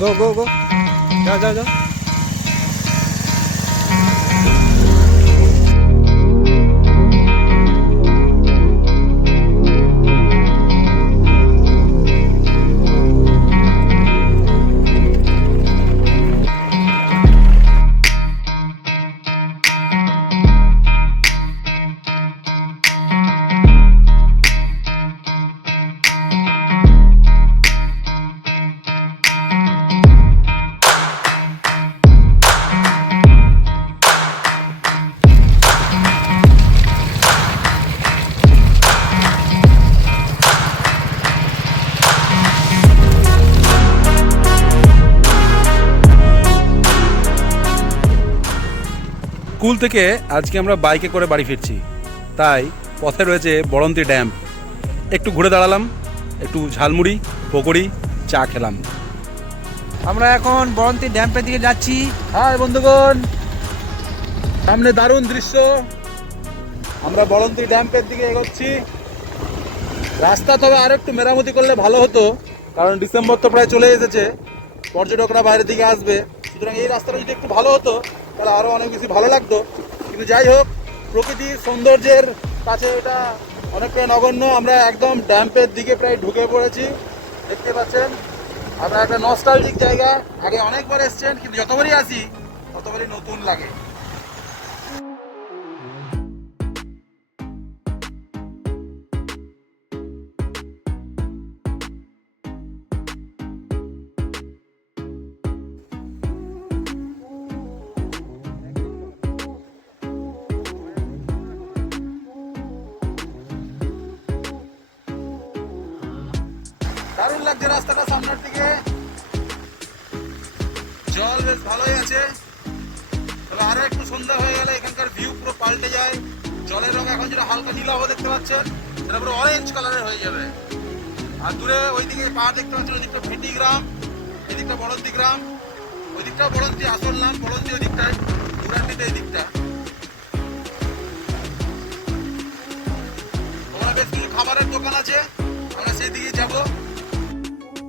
Go go go જાઓ જાઓ જાઓ স্কুল থেকে আজকে আমরা বাইকে করে বাড়ি ফিরছি। তাই পথে রয়েছে বড়ন্তি ড্যাম। একটু ঘুরে দাঁড়ালাম, একটু ঝালমুড়ি, পকোড়ি, চা খেলাম। আমরা এখন বরন্তি ড্যাম্পের দিকে যাচ্ছি। হাই বন্ধুগণ, সামনে দারুণ দৃশ্য। আমরা বড়ন্তি ড্যাম্পের দিকে এগোচ্ছি। রাস্তা তবে আর একটু মেরামতি করলে ভালো হতো, কারণ ডিসেম্বর তো প্রায় চলে এসেছে। পর্যটকরা বাইরের দিকে আসবে। সুতরাং এই রাস্তাটা যদি একটু ভালো হতো তাহলে আরও অনেক বেশি ভালো লাগতো। কিন্তু যাই হোক, প্রকৃতির সৌন্দর্যের কাছে এটা অনেকটাই নগণ্য। আমরা একদম ড্যাম্পের দিকে প্রায় ঢুকে পড়েছি। দেখতে পাচ্ছেন? আমরা একটা নস্টালজিক জায়গা। আগে অনেকবার এসছেন, কিন্তু যতবারই আসি, ততবারই নতুন লাগে। দারুণ লাগছে রাস্তাটা সামনের দিকে। জল বেশ ভালোই আছে। তবে আরও একটু সন্ধ্যা হয়ে গেলে এখানকার ভিউ পুরো পাল্টে যায়। জলের রং এখন যেটা হালকা নীলাভ দেখতে পাচ্ছেন, সেটা পুরো অরেঞ্জ কালারের হয়ে যাবে। আর দূরে ওইদিকে পাহাড় দেখতে পাচ্ছেন, ওইদিকটা ভেটি গ্রাম, এদিকটা বড়ন্তি গ্রাম, ওইদিকটা বড়ন্তি আসল নাম বড়ন্তি ওইদিকটায় দুরান্তিতে এই দিকটা ওখানে বেশ কিছু খাবারের দোকান আছে, আমরা সেই দিকে যাব।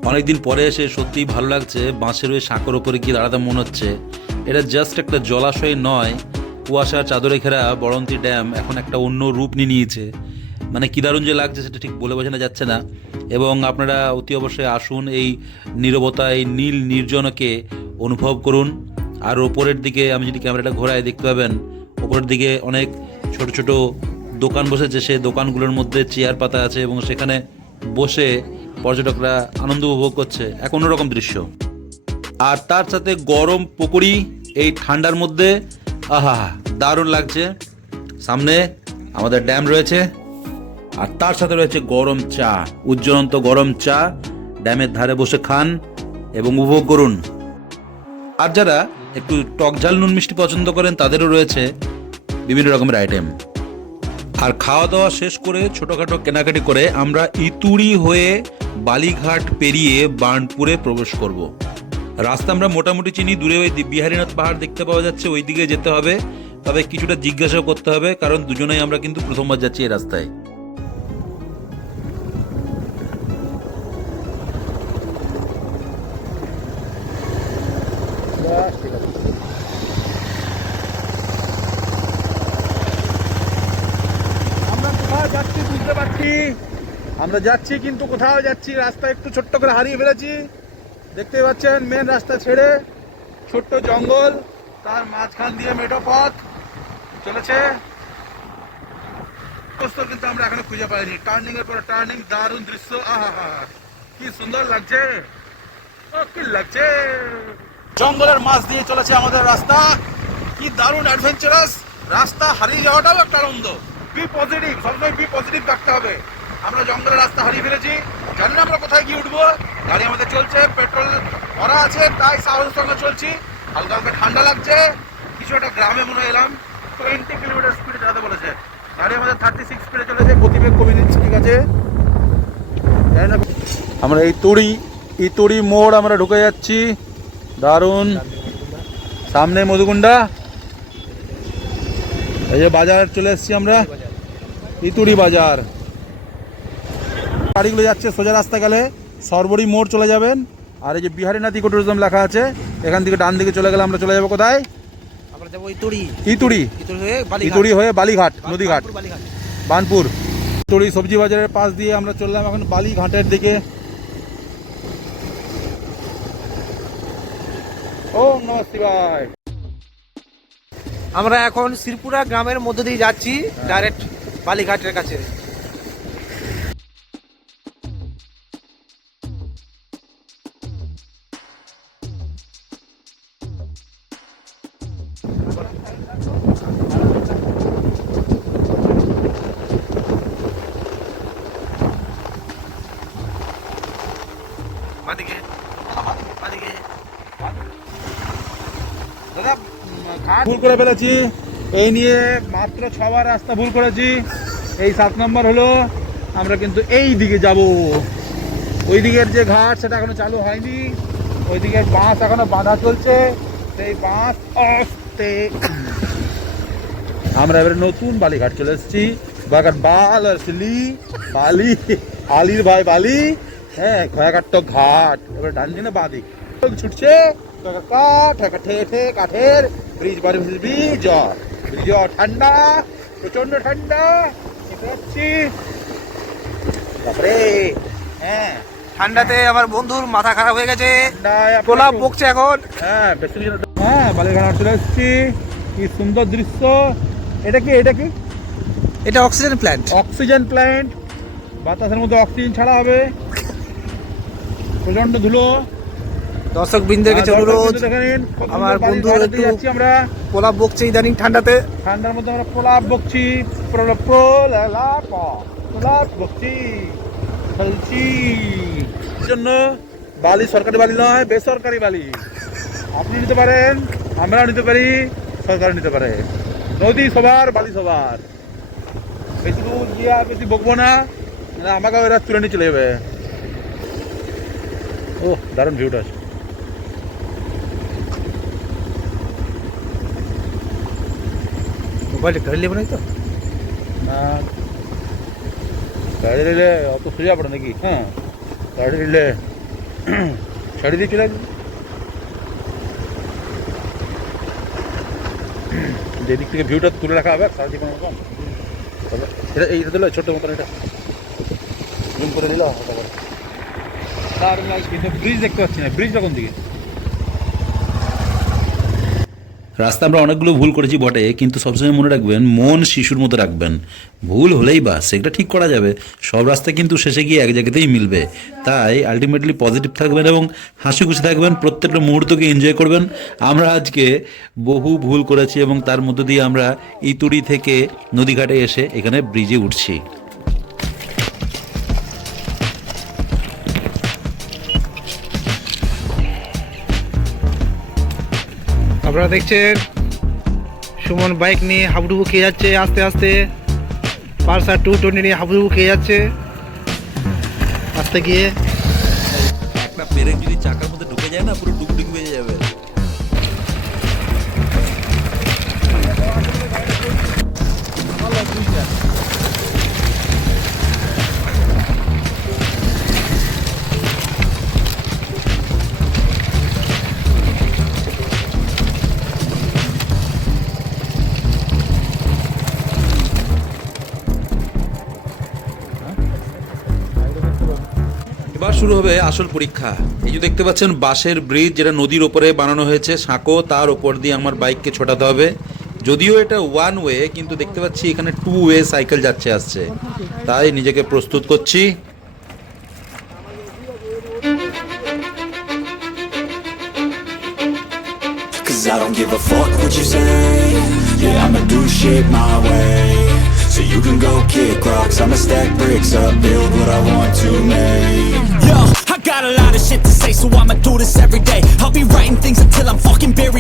অনেকদিন পরে এসে সত্যিই ভালো লাগছে, বাঁশের ওই সাঁকোর ওপরে গিয়ে দাঁড়াতে মনে হচ্ছে। এটা জাস্ট একটা জলাশয় নয়, কুয়াশার চাদরে ঘেরা বড়ন্তি ড্যাম এখন একটা অন্য রূপ নিয়ে নিয়েছে। মানে কী দারুণ যে লাগছে সেটা ঠিক বলে বোঝানো যাচ্ছে না। এবং আপনারা অতি অবশ্যই আসুন এই নীরবতা এই নীল নির্জনকে অনুভব করুন। আর ওপরের দিকে আমি যদি ক্যামেরাটা ঘোরাই দেখতে পাবেন, ওপরের দিকে অনেক ছোট ছোট দোকান বসেছে। সেই দোকানগুলোর মধ্যে চেয়ার পাতা আছে এবং সেখানে বসে পর্যটকরা আনন্দ উপভোগ করছে এক অন্যরকম দৃশ্য। আর তার সাথে গরম পকোড়ি এই ঠান্ডার মধ্যে, আহা, দারুণ লাগছে। সামনে আমাদের ড্যাম রয়েছে, আর তার সাথে রয়েছে গরম চা, উজ্জ্বলন্ত গরম চা। ড্যামের ধারে বসে খান এবং উপভোগ করুন। আর যারা একটু টক ঝাল নুন মিষ্টি পছন্দ করেন, তাদেরও রয়েছে বিভিন্ন রকমের আইটেম আর খাওয়া দাওয়া শেষ করে ছোটোখাটো কেনাকাটি করে আমরা ইতুড়ি হয়ে বালিঘাট পেরিয়ে বার্নপুরে প্রবেশ করব। রাস্তা আমরা মোটামুটি চিনি, দূরে ওই বিহারীনাথ পাহাড় দেখতে পাওয়া যাচ্ছে ওই দিকে যেতে হবে তবে কিছুটা জিজ্ঞাসা করতে হবে, কারণ দুজনেই আমরা কিন্তু প্রথমবার যাচ্ছি এই রাস্তায় আমরা যাচ্ছি কিন্তু কোথাও যাচ্ছি, রাস্তা একটু ছোট্ট করে হারিয়ে ফেলেছি। দেখতে পাচ্ছেন মেন রাস্তা ছেড়ে ছোট্ট জঙ্গল, তার মাঝখান দিয়ে মেটো পথ চলেছে। কিন্তু আমরা এখনও খুঁজে পাইনি। টার্নিং এর পরে টার্নিং দারুণ দৃশ্য। আহা কি সুন্দর লাগছে। কি লাগছে। জঙ্গলের মাছ দিয়ে চলেছে আমাদের রাস্তা। কি দারুণ অ্যাডভেঞ্চারাস রাস্তা হারিয়ে যাওয়াটাও একটা আনন্দ। বি পজিটিভ সবসময় বি পজিটিভ থাকতে হবে। আমরা জঙ্গলের রাস্তা হারিয়ে ফেলেছি। জানি না আমরা কোথায় গিয়ে উঠবো। গাড়ি আমাদের চলছে, পেট্রোল ভরা আছে, তাই সাহসের সঙ্গে চলছি। হালকা হালকা ঠান্ডা লাগছে। কিছু একটা গ্রামে মনে এলাম। টোয়েন্টি কিলোমিটার স্পিডে চালাতে বলেছে। গাড়ি আমাদের থার্টি সিক্স স্পিডে চলেছে, গতিবেগ কমিয়ে নিচ্ছে ঠিক আছে? আমরা এই তুড়ি ইতুড়ি মোড় আমরা ঢুকে যাচ্ছি। দারুণ। সামনে মধুকুন্ডা এই যে বাজার, চলে এসেছি আমরা। ইতুড়ি বাজার। গাড়িগুলো যাচ্ছে সোজা রাস্তা গেলে সরবরি মোড় চলে যাবেন। আর এই যে বিহারি নাথ ইকো ট্যুরিজম লেখা আছে এখান থেকে ডান দিকে চলে গেলে আমরা চলে যাব কোথায়? আমরা যাব ইতুড়ি ইতুড়ি ইতুড়ি হয়ে বালিঘাট। হয়ে নদীঘাট। বানপুর, ইতুড়ি সবজি বাজারের পাশ দিয়ে আমরা চললাম এখন বালিঘাটের দিকে। ও নমস্তে ভাই আমরা এখন শ্রীপুরা গ্রামের মধ্য দিয়ে যাচ্ছি ডাইরেক্ট বালিঘাটের কাছে। ভুল করে ফেলেছি। এই নিয়ে মাত্র ছবার রাস্তা ভুল করেছি। এই সাত নম্বর হলো আমরা কিন্তু এই দিকে যাব। ওই দিকের যে ঘাট সেটা এখনও চালু হয়নি। ওই দিকের বাঁশ এখনও বাঁধা চলছে। সেই বাঁশ আসতে আমরা এবারে নতুন বালিঘাট চলে এসেছি। বাগান বাল আর সিলি বালি আলির ভাই বালি হ্যাঁ খয়াঘাট ঘাট। এবার ডান ছুটছে কাঠ কাঠে ঠে কাঠের ব্রিজ বাড়ি ব্রিজ ব্রিজ ঠান্ডা প্রচণ্ড ঠান্ডা। যাচ্ছি বাপরে। হ্যাঁ। ঠান্ডাতে আমার বন্ধুর মাথা খারাপ হয়ে গেছে। গোলাপ বকছে এখন। হ্যাঁ বেশি হ্যাঁ বালিঘাট চলে এসেছি। কি সুন্দর দৃশ্য। এটা কি এটা কি? এটা অক্সিজেন প্ল্যান্ট অক্সিজেন প্ল্যান্ট বাতাসের মধ্যে অক্সিজেন ছাড়া হবে। প্রচণ্ড ধুলো। দর্শক বৃন্দের কাছে অনুরোধ আমার বন্ধুর একটু আমরা। গোলাপ বকছে ইদানিং ঠান্ডাতে। ঠান্ডার মধ্যে আমরা প্রলাপ বকছি। প্রলাপ প্রলাপ প্রলাপ বকছি। ফেলছি। জন্য বালি সরকারি বালি নয় বেসরকারি বালি। আপনি নিতে পারেন আমরাও নিতে পারি সরকার নিতে পারে। নদী সবার বালি সবার বেশি দূর গিয়ে আর বেশি বকবো না না আমাকে ওরা তুলে নিয়ে চলে যাবে ও দারুণ ভিউটা আছে মোবাইলটা গাড়ি নেব নাই তো না গাড়ি নিলে অত সোজা পড়ে নাকি হ্যাঁ গাড়ি নিলে ছাড়ি দিয়ে চলে আসবে যেদিক থেকে ভিউটা তুলে রাখা হবে, সারা জীবন রকম এটা এইটা দিলে ছোট মতন এটা। জুম করে দিলে দারুণ ব্রিজ দেখতে পাচ্ছি না। ব্রিজটা কোন দিকে? রাস্তা আমরা অনেকগুলো ভুল করেছি বটে, কিন্তু সবসময় মনে রাখবেন, মন শিশুর মতো রাখবেন। ভুল হলেই বা সেটা ঠিক করা যাবে। সব রাস্তা কিন্তু শেষে গিয়ে এক জায়গাতেই মিলবে। তাই আলটিমেটলি পজিটিভ থাকবেন এবং হাসি খুশি থাকবেন, প্রত্যেকটা মুহূর্তকে এনজয় করবেন। আমরা আজকে বহু ভুল করেছি এবং তার মধ্য দিয়ে আমরা ইতুড়ি থেকে নদীঘাটে এসে এখানে ব্রিজে উঠছি। আপনারা দেখছেন সুমন বাইক নিয়ে হাবুডুবু খেয়ে যাচ্ছে আস্তে আস্তে। পালসার টু টোয়েন্টি নিয়ে হাবুডুবু খেয়ে যাচ্ছে। আস্তে গিয়ে। একটা পেরেক যদি চাকার মধ্যে ঢুকে যায় না, পুরো এবার শুরু হবে আসল পরীক্ষা। এই যে দেখতে পাচ্ছেন বাঁশের ব্রিজ যেটা নদীর ওপরে বানানো হয়েছে সাঁকো তার ওপর দিয়ে আমার বাইককে ছোটাতে হবে। যদিও এটা ওয়ান ওয়ে কিন্তু দেখতে পাচ্ছি এখানে টু ওয়ে সাইকেল যাচ্ছে আসছে। তাই নিজেকে প্রস্তুত করছি। I don't give a fuck what you say. Yeah, I'ma do shit my way. So you can go kick rocks. I'ma stack bricks up, build what I want to make. Yo, I got a lot of shit to say So I'ma do this every day. I'll be writing things until I'm fucking buried